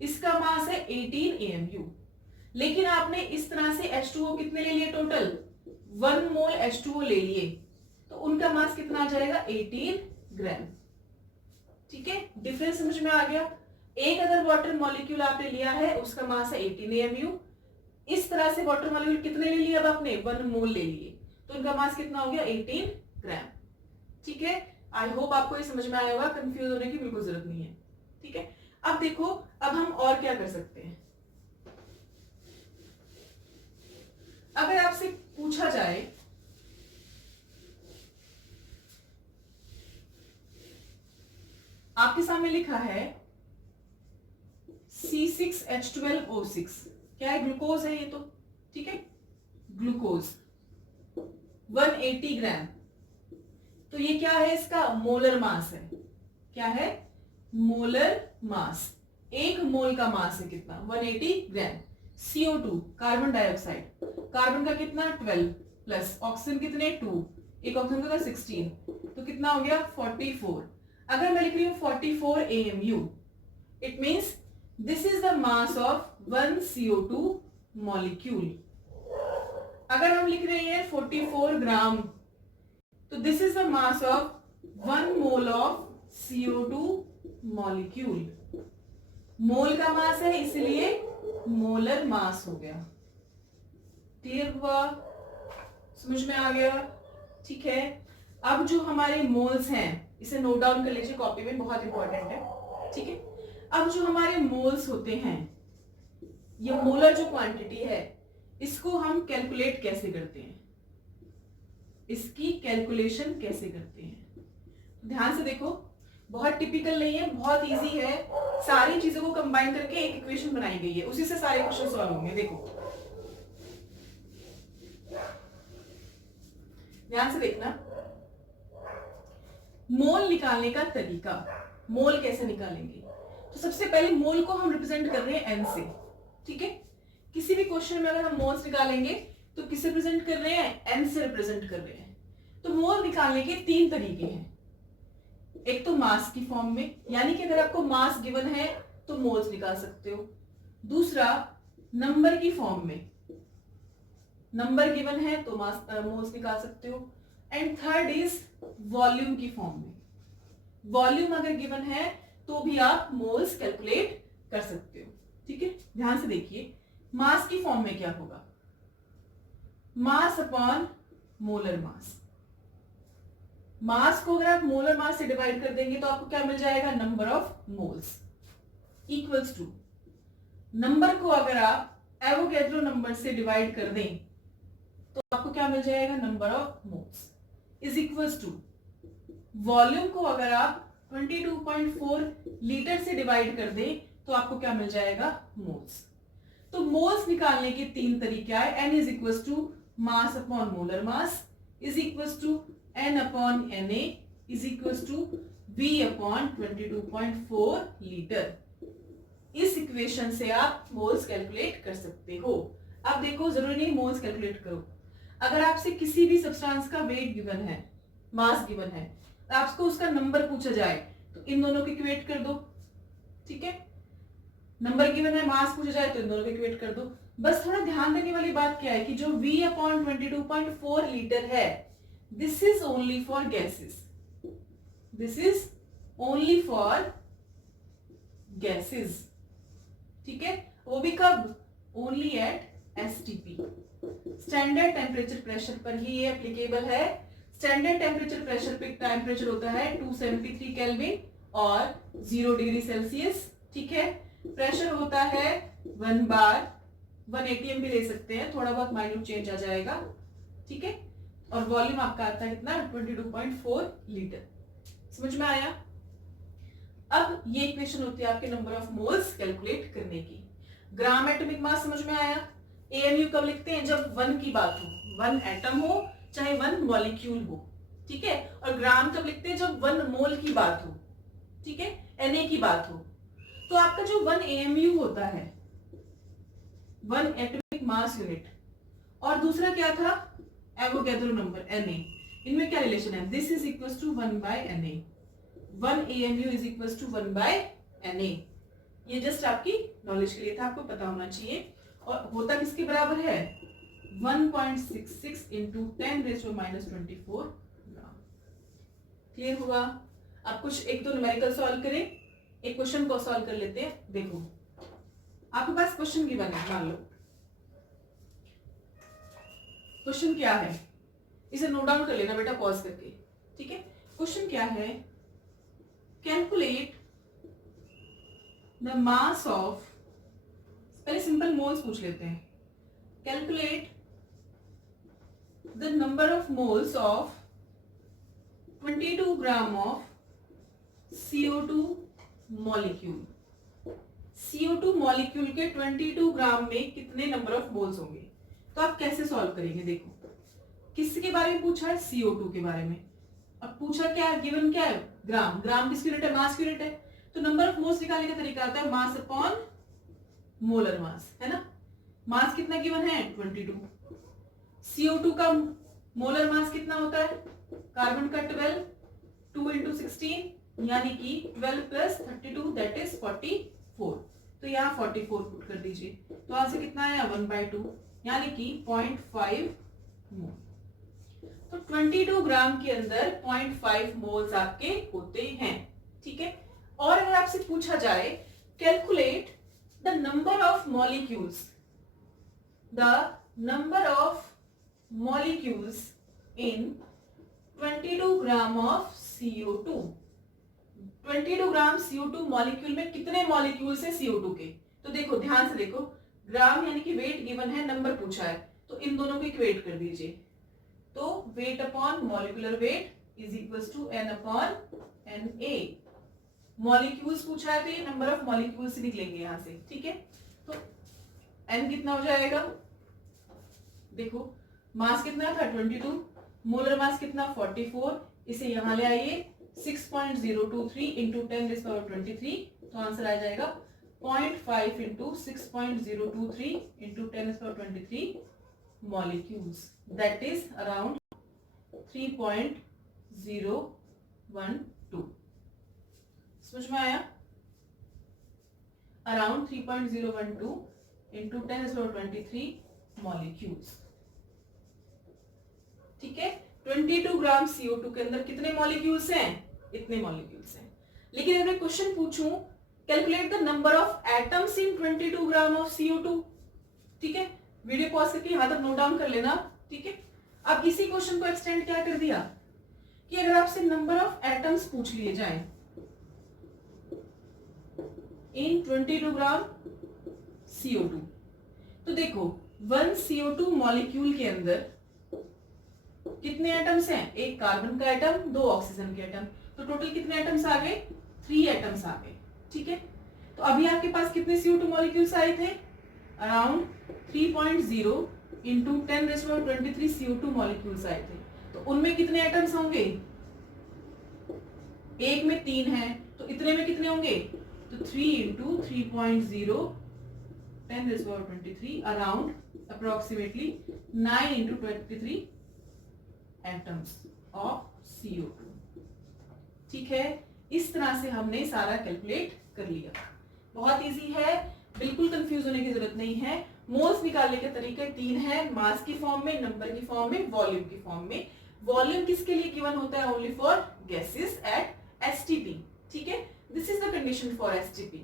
इसका मास है 18 AMU। लेकिन आपने इस तरह से H2O कितने ले लिए, टोटल 1 मोल H2O ले लिए, तो उनका मास कितना आ जाएगा 18 ग्राम, ठीक है। डिफरेंस समझ में आ गया। एक अगर वाटर मॉलिक्यूल आपने लिया है उसका मास है 18 AMU, इस तरह से वाटर मॉलिक्यूल कितने ले लिए, अब आपने 1 मोल ले लिए, तो उनका मास कितना हो गया 18 ग्राम, ठीक है। आई होप आपको ये समझ में आया होगा, कंफ्यूज होने की बिल्कुल जरूरत नहीं है, ठीक है। अब देखो, अब हम और क्या कर सकते हैं। अगर आपसे पूछा जाए आपके सामने लिखा है C6H12O6, क्या है, ग्लूकोज है ये तो, ठीक है, ग्लूकोज 180 ग्राम, तो ये क्या है, इसका मोलर मास है, क्या है, मोलर मास। एक मोल का मास है कितना 180 ग्राम। CO2 कार्बन डाइऑक्साइड, कार्बन का कितना 12 प्लस ऑक्सीजन कितने 2, एक ऑक्सीजन का 16, तो कितना हो गया 44। अगर मैं लिख रही हूं 44 AMU, it means this is the mass of 1 CO2 molecule. अगर हम लिख रहे हैं 44 ग्राम, तो this is the mass of 1 mole of CO2 molecule. Mole का मास है इसलिए मोलर मास हो गया। क्लियर हुआ, समझ में आ गया, ठीक है। अब जो हमारे मोल्स हैं, इसे नोट डाउन कर लीजिए कॉपी में, बहुत इंपॉर्टेंट है, ठीक है। अब जो हमारे मोल्स होते हैं, ये मोलर जो क्वांटिटी है, इसको हम कैलकुलेट कैसे करते हैं, इसकी कैलकुलेशन कैसे करते हैं, ध्यान से देखो, बहुत टिपिकल नहीं है, बहुत इजी है। सारी चीजों को कंबाइन करके एक इक्वेशन बनाई गई है, उसी से सारे क्वेश्चन सॉल्व होंगे। देखो ध्यान से देखना, मोल निकालने का तरीका, मोल कैसे निकालेंगे। तो सबसे पहले मोल को हम रिप्रेजेंट कर रहे हैं एन से, ठीक है। किसी भी क्वेश्चन में अगर हम मोल्स निकालेंगे तो किसे रिप्रेजेंट कर रहे हैं, एन से रिप्रेजेंट कर रहे हैं। तो मोल निकालने के 3 तरीके हैं। एक तो मास की फॉर्म में, यानी कि अगर आपको मास गिवन है तो मोल्स निकाल सकते हो। दूसरा नंबर की फॉर्म में, नंबर गिवन है तो मास मोल्स निकाल सकते हो। एंड थर्ड इज वॉल्यूम की फॉर्म में, वॉल्यूम अगर गिवन है तो भी आप मोल्स कैलकुलेट कर सकते हो, ठीक है। ध्यान से देखिए, मास की फॉर्म में क्या होगा, मास अपॉन मोलर मास। मास को अगर आप मोलर मास से डिवाइड कर देंगे तो आपको क्या मिल जाएगा, number of moles equals to, number को अगर आप एवोगैड्रो नंबर से डिवाइड कर दें तो आपको क्या मिल जाएगा, number of moles is equals to, volume को अगर आप 22.4 लीटर से डिवाइड कर दें तो आपको क्या मिल जाएगा, मोल्स। तो मोल्स निकालने के 3 तरीके आए, N is equals to mass upon molar mass is equals to N upon N A is equals to V upon 22.4 litre. इस इक्वेशन से आप मोल्स कैलकुलेट कर सकते हो। अब देखो, जरूरी नहीं मोल्स कैलकुलेट करो, अगर आपसे किसी भी सब्सटेंस का वेट गिवन है, मास गिवन है, आपको उसका नंबर पूछा जाए तो इन दोनों को इक्वेट कर दो, ठीक है। नंबर गिवन है, मास पूछा जाए तो इन दोनों को इक्वेट कर दो। बस थोड़ा ध्यान देने वाली बात क्या है कि जो V अपॉन 22.4 लीटर है, this is only for gases, this is only for gases, ठीक है। वो भी कब, only at STP, standard temperature pressure पर ही ये एप्लीकेबल है। स्टैंडर्ड टेम्परेचर प्रेशर पे टेम्परेचर होता है 273 केल्विन और 0 डिग्री सेल्सियस, ठीक है। प्रेशर होता है 1 बार, 1 ATM भी ले सकते हैं, थोड़ा बहुत माइन्यूट चेंज आ जाएगा, ठीक है। और वॉल्यूम आपका आता है कितना, 22.4 लीटर। समझ में आया। अब ये इक्वेशन होती है आपके नंबर ऑफ मोल्स कैलकुलेट करने की। ग्राम एटॉमिक मास समझ में आया। AMU कब लिखते हैं, जब 1 की बात हो, 1 एटम हो चाहे 1 मॉलिक्यूल हो, ठीक है। और ग्राम कब लिखते हैं, जब 1 मोल की बात हो, ठीक है, Na की बात हो। तो आपका जो 1 AMU होता है, 1 एटॉमिक मास यूनिट, और दूसरा क्या था, एवोगैड्रो नंबर Na, इनमें क्या रिलेशन है, this is equals to 1 by Na, 1 AMU is equals to 1 by Na। ये जस्ट आपकी नॉलेज के लिए था, आपको पता होना चाहिए। और होता किसके बराबर है, 1.66 इंटू 10⁻⁻24 ग्राम। क्लियर हुआ। अब कुछ एक दो न्यूमेरिकल सॉल्व करें, एक क्वेश्चन को सॉल्व कर लेते हैं। देखो, आपके पास क्वेश्चन गिवन है, मान लो क्वेश्चन क्या है, इसे नोट डाउन कर लेना बेटा पॉज करके, ठीक है। क्वेश्चन क्या है, कैलकुलेट द मास ऑफ, पहले सिंपल मोल्स पूछ लेते हैं। Calculate the number of moles of 22 gram of CO2 molecule. CO2 molecule के 22 ग्राम में कितने नंबर ऑफ मोल्स होंगे। तो आप कैसे सॉल्व करेंगे, देखो किसके बारे में पूछा है, CO2 के बारे में। अब पूछा क्या है, गिवन क्या है, ग्राम, ग्राम किसकी यूनिट है, मास की यूनिट है। तो नंबर ऑफ मोल्स निकालने का तरीका आता है मास अपॉन मोलर मास, है ना। मास कितना गिवन है, 22। CO2 का मोलर मास कितना होता है, कार्बन का 12, 2 इंटू 16 यानी कि 12 प्लस 32 दैट इज 44। तो यहाँ 44 पुट कर दीजिए, तो आंसर कितना आया, 1/2 यानी कि 0.5 मोल। तो 22 ग्राम के अंदर 0.5 मोल्स आपके होते हैं, ठीक है। और अगर आपसे पूछा जाए calculate the number of molecules, the number of molecules in 22 gram of CO2, 22 gram CO2 molecule में कितने मॉलिक्यूल्स हैं CO2 के। तो देखो ध्यान से देखो, ग्राम यानी कि वेट गिवन है, नंबर पूछा है, तो इन दोनों को इक्वेट कर दीजिए। तो weight upon molecular weight is equals to N upon Na। Molecules पूछा है तो ये नंबर ऑफ मॉलिक्यूल्स निकलेंगे यहां से, ठीक है। तो N कितना हो जाएगा, देखो मास कितना था 22, मोलर मास कितना 44, इसे यहाँ ले आइए 6.023 इंटू 10⁻23, तो आंसर आ जाएगा 0.5 into 6.023 into 10⁻23 molecules, that is around 3.012. समझ में आया? Around 3.012 into 10⁻23 molecules. ठीक है, 22 ग्राम CO2 के अंदर कितने मॉलिक्यूल्स हैं? इतने मॉलिक्यूल्स हैं. लेकिन अगर मैं क्वेश्चन पूछूं calculate the number of atoms in 22 gram of CO2, ठीक है, वीडियो पॉज करके यहां तक नोट डाउन कर लेना. ठीक है, अब इसी क्वेश्चन को एक्सटेंड क्या कर दिया कि अगर आपसे नंबर ऑफ एटम्स पूछ लिए जाएं इन 22 ग्राम CO2, तो देखो 1 CO2 मॉलिक्यूल के अंदर कितने एटम्स हैं? एक कार्बन का एटम, 2 ऑक्सीजन के एटम, तो टोटल कितने एटम्स आ गए? 3 एटम्स आ गए. ठीक है, तो अभी आपके पास कितने CO2 मॉलिक्यूल्स आए थे? अराउंड 3.0 इंटू 10⁻23 CO2 मॉलिक्यूल्स आए थे. तो उनमें कितने एटम्स होंगे? एक में 3 है, तो इतने में कितने होंगे? तो 3 into 3.0 10⁻23 around approximately 9 into 23 atoms of CO2. ठीक है, इस तरह से हमने सारा कैलकुलेट कर लिया. बहुत इजी है, बिल्कुल कंफ्यूज होने की जरूरत नहीं है. मोल्स निकालने के तरीके 3 है, मास की फॉर्म में, नंबर की फॉर्म में, वॉल्यूम की फॉर्म में. वॉल्यूम किसके लिए गिवन होता है? Only for gases at STP. ठीक है, this is the condition for STP.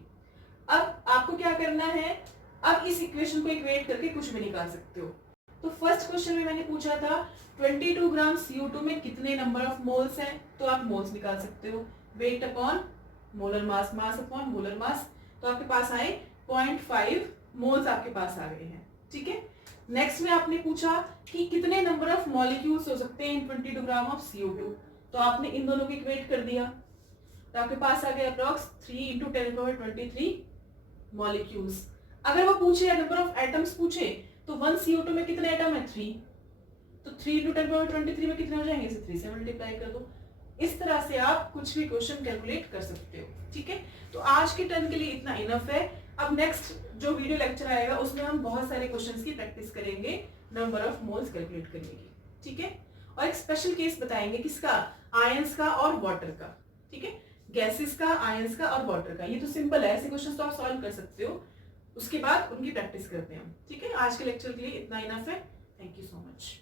अब आपको क्या करना है? अब इस इक्वेशन को इक्वेट करके कुछ भी निकाल सकते हो. तो फर्स्ट क्वेश्चन में मैंने पूछा था 22 ग्राम CO2 में कितने नंबर ऑफ मोल्स हैं, तो आप मोल्स निकाल सकते हो. वेट अपॉन मोलर मास, मास अपॉन मोलर मास, तो आपके पास आए 0.5 मोल्स आपके पास आ गए हैं. ठीक है, नेक्स्ट में आपने पूछा कि कितने नंबर ऑफ मॉलिक्यूल्स हो सकते हैं इन 22 ग्राम ऑफ CO2, तो आपने इन दोनों को इक्वेट कर दिया, तो आपके पास आ गया अप्रॉक्स 3 इंटू 10⁻23 मॉलिक्यूल्स. अगर वो पूछे नंबर ऑफ एटम्स पूछे तो 1 CO2 में कितने एटम है? 3, तो 3 इंटू 10⁻23 में कितने हो जाएंगे? इसे 3 से मल्टीप्लाई कर दो. इस तरह से आप कुछ भी क्वेश्चन कैलकुलेट कर सकते हो. ठीक है, तो आज के टर्न के लिए इतना इनफ है. अब नेक्स्ट जो वीडियो लेक्चर आएगा उसमें हम बहुत सारे क्वेश्चंस की प्रैक्टिस करेंगे नंबर ऑफ मोल्स कैलकुलेट करने की. ठीक है, और एक स्पेशल केस बताएंगे किसका? आयंस का और वाटर का. ठीक है, गैसेस का, आयंस का और वाटर का. ये तो सिंपल है, ऐसे क्वेश्चंस तो आप सॉल्व कर सकते हो. उसके बाद उनकी प्रैक्टिस करते हैं हम. ठीक है, आज के लेक्चर के लिए इतना इनफ है. Thank you so much.